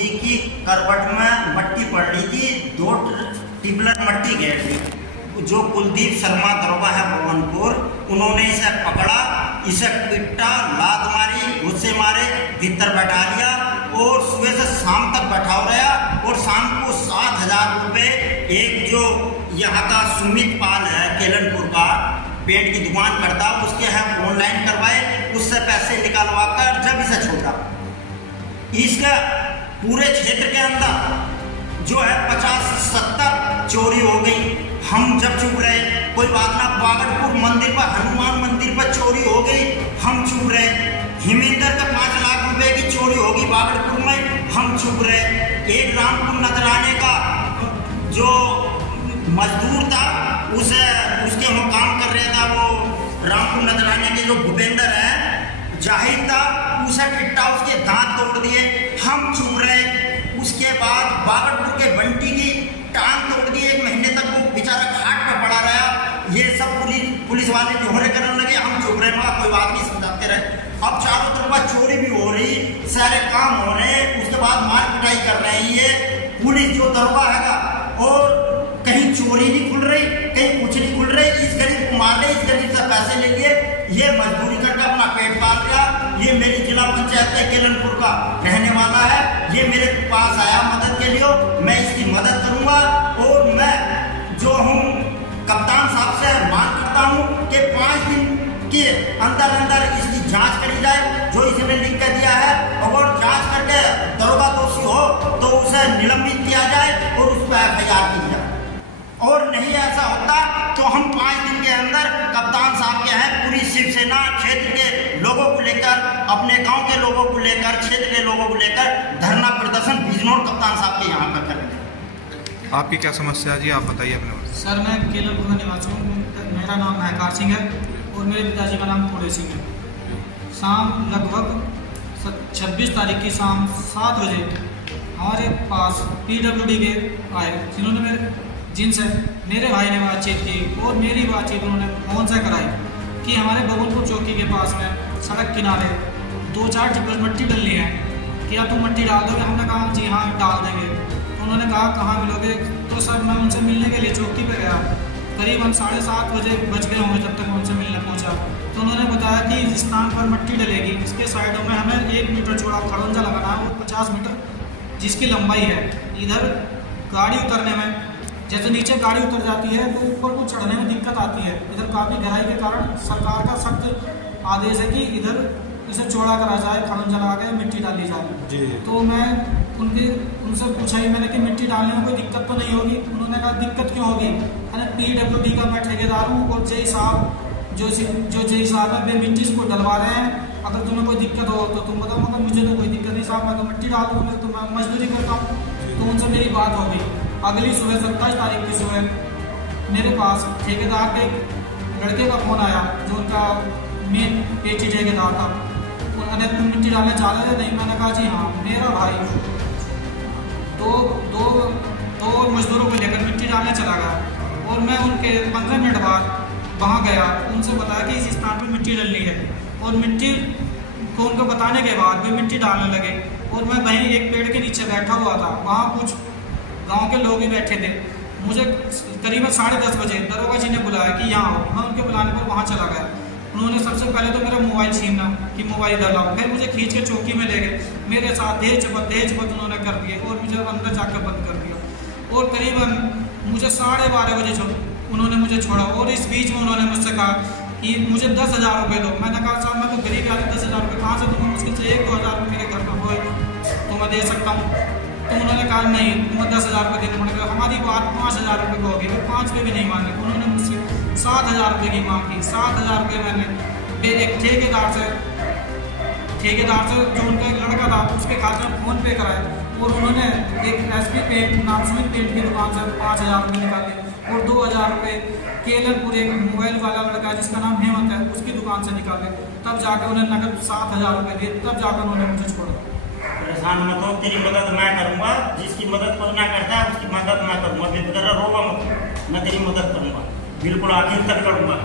कुली की करवट में मट्टी पड़ रही थी, 2 टिपलर मट्टी घेर ली। जो कुलदीप शर्मा दरोगा है भवनपुर, उन्होंने इसे पकड़ा, इसे पिटा, लात मारी, गुस्से मारे, भीतर बैठा लिया और सुबह से शाम तक बैठाओ रहा। और शाम को 7,000 रुपये एक जो यहाँ का सुमित पाल है केलनपुर का, पेंट की दुकान करता, उसके यहाँ ऑनलाइन करवाए, उससे पैसे निकलवा कर जब इसे छोड़ा। इसका पूरे क्षेत्र के अंदर जो है 50-70 चोरी हो गई। हम जब चुप रहे, कोई बात ना, बागटपुर मंदिर पर, हनुमान मंदिर पर चोरी हो गई, हम चुप रहे। हिमेंद्र का 5 लाख रुपए की चोरी होगी बागटपुर में, हम चुप रहे। एक रामपुर नजराने का जो मजदूर था, उसके वहाँ काम कर रहा था, वो रामपुर नजराने के जो भूपेंद्र है, जाहिद था, उसे पिटा, उसके दांत तोड़ दिए, हम चुप रहे। उसके बाद बागटपुर के बंटी की टांग तोड़ दी, 1 महीने तक वो बेचारा खाट पर पड़ा रहा। ये सब पुलिस वाले जोहरे करने लगे, हम चुप रहे, मगर कोई बात नहीं, समझाते रहे। अब चारों तरफ चोरी भी हो रही, सारे काम हो रहे, उसके बाद मार पिटाई कर रहे हैं ये पुलिस जो दरोगा हैगा। और कहीं चोरी नहीं खुल रही, कहीं कुछ नहीं खुल रही। इस गरीब को मार ले, इस गरीब से पैसे ले लिए, ये मजदूरी करके अपना पेट पाल लिया। ये मेरी जिला पंचायत के केलनपुर का रहने वाला है, ये मेरे पास आया मदद के लिए, मैं इसकी मदद करूंगा। और मैं जो हूँ कप्तान साहब से मांग करता हूँ कि 5 दिन के अंदर अंदर इसकी जांच करी जाए, जो इसने लिख कर दिया है। अगर जांच करके दरोगा दोषी हो तो उसे निलंबित किया जाए और उस पर FIR की जाए। और नहीं ऐसा होता तो हम 5 दिन के अंदर कप्तान साहब के हैं, पूरी शिवसेना क्षेत्र के लोगों को लेकर, अपने गांव के लोगों को लेकर, क्षेत्र के लोगों को लेकर धरना प्रदर्शन बिजनौर कप्तान साहब के यहाँ पर करेंगे। आपकी क्या समस्या है जी, आप बताइए अपने बारे में। सर, मैं केलनपुर का निवासी हूँ, मेरा नाम महकार सिंह है और मेरे पिताजी का नाम थोड़े सिंह है। शाम लगभग 26 तारीख की शाम 7 बजे हमारे पास PWD के आए, जिनसे मेरे भाई ने बातचीत की और मेरी बातचीत उन्होंने फ़ोन से कराई कि हमारे बबुलपुर चौकी के पास में सड़क किनारे 2-4 टिप्पर मट्टी डलनी है, क्या तुम मट्टी डाल दोगे? हमने कहा जी हाँ डाल देंगे। तो उन्होंने कहा कहाँ मिलोगे? तो सर मैं उनसे मिलने के लिए चौकी पे गया, करीबन 7:30 बजे बज गए होंगे जब तक मैं उनसे मिलने पहुँचा। तो उन्होंने बताया कि जिस स्थान पर मट्टी डलेगी इसके साइडों में हमें 1 मीटर चौड़ा खड़ंजा लगाना है और 50 मीटर जिसकी लंबाई है। इधर गाड़ी उतरने में, जैसे नीचे गाड़ी उतर जाती है तो ऊपर को चढ़ने में दिक्कत आती है। इधर काफ़ी गहराई के कारण सरकार का सख्त आदेश है कि इधर इसे चौड़ा करा जाए, खड़ंजा लगा के मिट्टी डाली जाए। तो मैं उनसे पूछा ही मैंने कि मिट्टी डालने में कोई दिक्कत तो नहीं होगी? उन्होंने कहा दिक्कत क्यों होगी, अरे PWD का मैं ठेकेदार हूँ और जय साहब जो जय साहब है वे मिट्टी को डलवा रहे हैं, अगर तुम्हें कोई दिक्कत हो तो तुम बताओ। मगर मुझे तो कोई दिक्कत नहीं साहब, मैं तो मिट्टी डाल दूँगा, तो मैं मजदूरी करता हूँ। तो उनसे मेरी बात हो गई। अगली सुबह 27 तारीख की सुबह मेरे पास ठेकेदार के लड़के का फ़ोन आया जो उनका मेन पेटी ठेकेदार था। उन्होंने तुम मिट्टी डालने जा रहे थे? नहीं। मैंने कहा जी हाँ। मेरा भाई दो मजदूरों को लेकर मिट्टी डालने चला गया और मैं उनके 15 मिनट बाद वहाँ गया, उनसे बताया कि इस स्थान पर मिट्टी डलनी है और मिट्टी को उनको बताने के बाद वे मिट्टी डालने लगे। और मैं वहीं एक पेड़ के नीचे बैठा हुआ था, वहाँ कुछ गांव के लोग ही बैठे थे। मुझे करीबन 10:30 बजे दरोगा जी ने बुलाया कि यहाँ आओ। मैं उनके बुलाने पर वहाँ चला गया। उन्होंने सबसे पहले तो मेरा मोबाइल छीना कि मोबाइल इधर लाओ, फिर मुझे खींच के चौकी में ले गए। मेरे साथ दहेज जबत उन्होंने कर दिए और मुझे अंदर जाकर बंद कर दिया। और करीबन मुझे 12:30 बजे उन्होंने मुझे छोड़ा और इस बीच में उन्होंने मुझसे कहा कि मुझे 10,000 रुपये दो। मैंने कहा साहब मैं तो गरीब आदमी, 10,000 रुपये कहाँ से दूँगा? मुश्किल से 1-2 हज़ार रुपये मेरे घर पर होए तो मैं दे सकता हूँ। तो उन्होंने कहा नहीं, तुम्हें 10,000 रुपये देने पड़ेगा। हमारी बात 5,000 रुपये की होगी, मैं 5 पे भी नहीं मांगे। उन्होंने मुझसे 7,000 रुपये की मांग की। 7,000 रुपये मैंने एक ठेकेदार से जो उनका एक लड़का था उसके खाते में फ़ोन पे कराए और उन्होंने एक SP पेंट नाम सुमित पेंट की दुकान से 5,000 रुपये निकाले और 2,000 रुपये केलनपुर एक मोबाइल वाला लड़का जिसका नाम हेमंत है उसकी दुकान से निकाले। तब जाकर उन्हें नगद 7,000 रुपये दिए, तब जाकर उन्होंने मुझे छोड़ा। परेशान मत हो, तेरी मदद मैं करूँगा। जिसकी मदद कोई ना करता है उसकी मदद मैं करूँगा। बेफिक्र रोगा मत, मैं तेरी मदद करूँगा, बिल्कुल आखिर तक करूँगा।